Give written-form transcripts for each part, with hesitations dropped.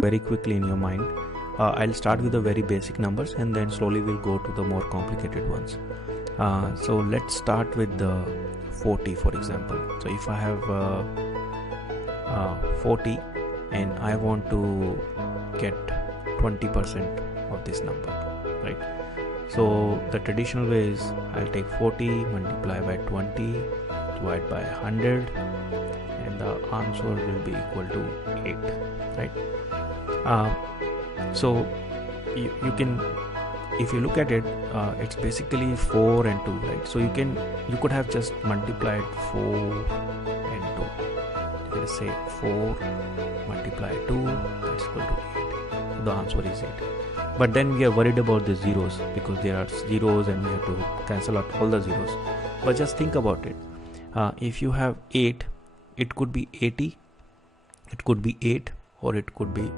Very quickly in your mind. I'll start with the very basic numbers and then slowly we'll go to the more complicated ones. So let's start with the 40, for example. So if I have 40 and I want to get 20% of this number, right? So the traditional way is I'll take 40, multiply by 20, divide by 100, and the answer will be equal to 8, right? So you can, if you look at it, it's basically 4 and 2, right? So you could have just multiplied 4 and 2. You can say 4 multiply 2, that's equal to 8. The answer is 8. But then we are worried about the zeros because there are zeros and we have to cancel out all the zeros. But just think about it. If you have 8, it could be 80, it could be 8, or it could be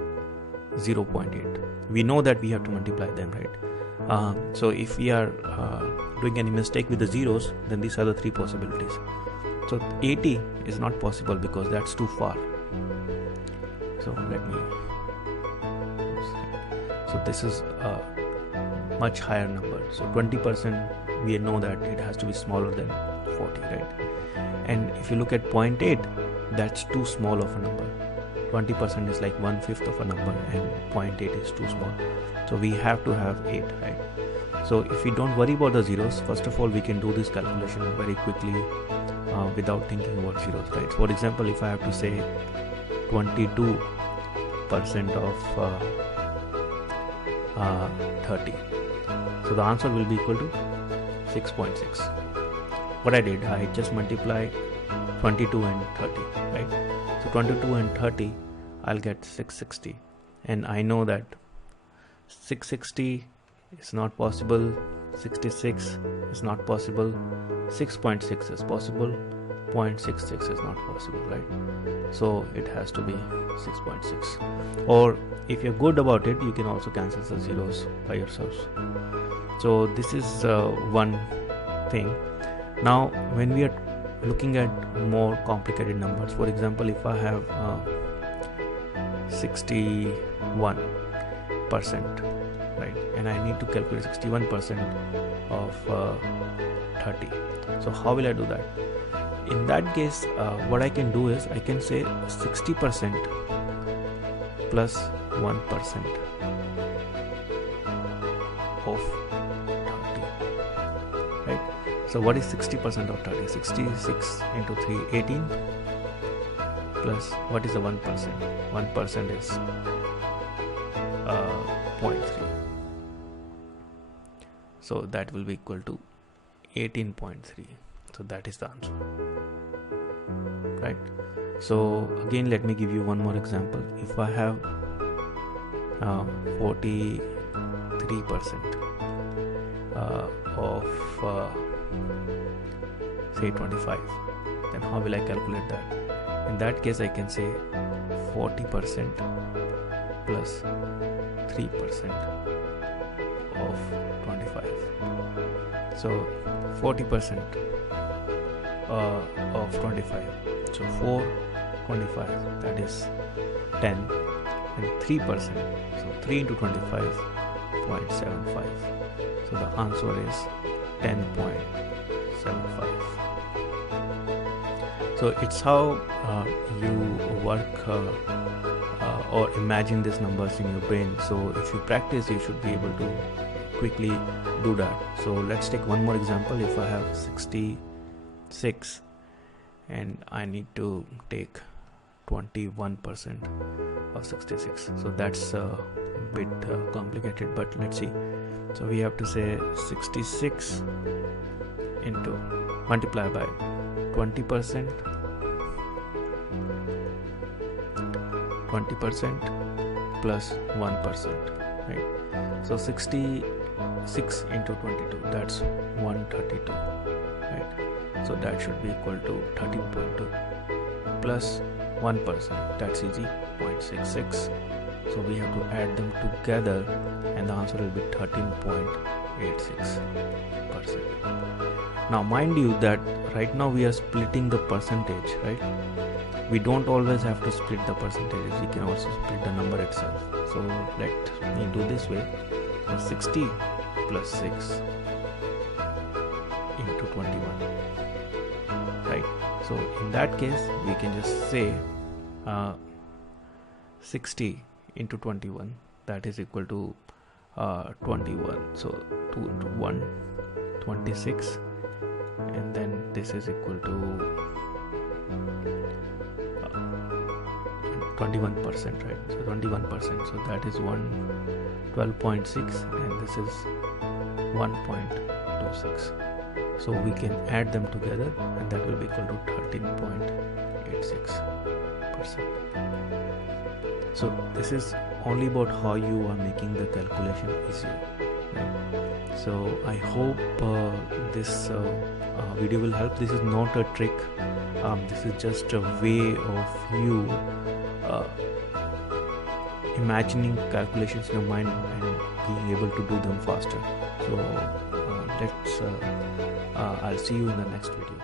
0.8. We know that we have to multiply them, right? So if we are doing any mistake with the zeros, then these are the 3 possibilities. So 80 is not possible because that's too far. So let me. So this is a much higher number. So 20%, we know that it has to be smaller than 40, right? And if you look at 0.8, that's too small of a number. 20% is like 1/5 of a number and 0.8 is too small. So we have to have 8, right? So if we don't worry about the zeros, first of all, we can do this calculation very quickly without thinking about zeros, right? For example, if I have to say 22% of 30, so the answer will be equal to 6.6. What I did, I just multiplied 22 and 30, right? So 22 and 30, I'll get 660, and I know that 660 is not possible, 66 is not possible, 6.6 is possible, 0.66 is not possible, right? So it has to be 6.6. Or if you're good about it, you can also cancel the zeros by yourselves. So this is one thing. Now when we are looking at more complicated numbers, for example, if I have 61%, right, and I need to calculate 61% of 30. So how will I do that? In that case, what I can do is I can say 60% plus 1% of 30, right? So what is 60% of 30? 66 into 3, 18, plus what is the 1%? 1% is 0.3. So that will be equal to 18.3. So that is the answer, right? So again, let me give you one more example. If I have 43% of say 25, then how will I calculate that? In that case, I can say 40% plus 3% of 25. So 40% of 25. So 425, that is 10, and 3%. So 3 into 25, 0.75. So the answer is 10.75. So it's how you work or imagine these numbers in your brain. So if you practice, you should be able to quickly do that. So let's take one more example. If I have 66 and I need to take 21% of 66, so that's a bit complicated, but let's see. So we have to say 66 into multiply by 20%, 20% plus 1%, right? So 66 into 22, that's 132, right? So that should be equal to 13.2 plus 1%, that's easy, 0.66. So we have to add them together and the answer will be 13.66. Now mind you that right now we are splitting the percentage, right? We don't always have to split the percentages, we can also split the number itself. So let me do this way. So 60 plus 6 into 21, right? So in that case we can just say 60 into 21, that is equal to 21. So 2 into 1, 26, and then this is equal to 21%, right? So 21%, so that is 12.6, and this is 1.26. So we can add them together, and that will be equal to 13.86%. So this is only about how you are making the calculation easier, right? So I hope this video will help. This is not a trick, this is just a way of you imagining calculations in your mind and being able to do them faster. So I'll see you in the next video.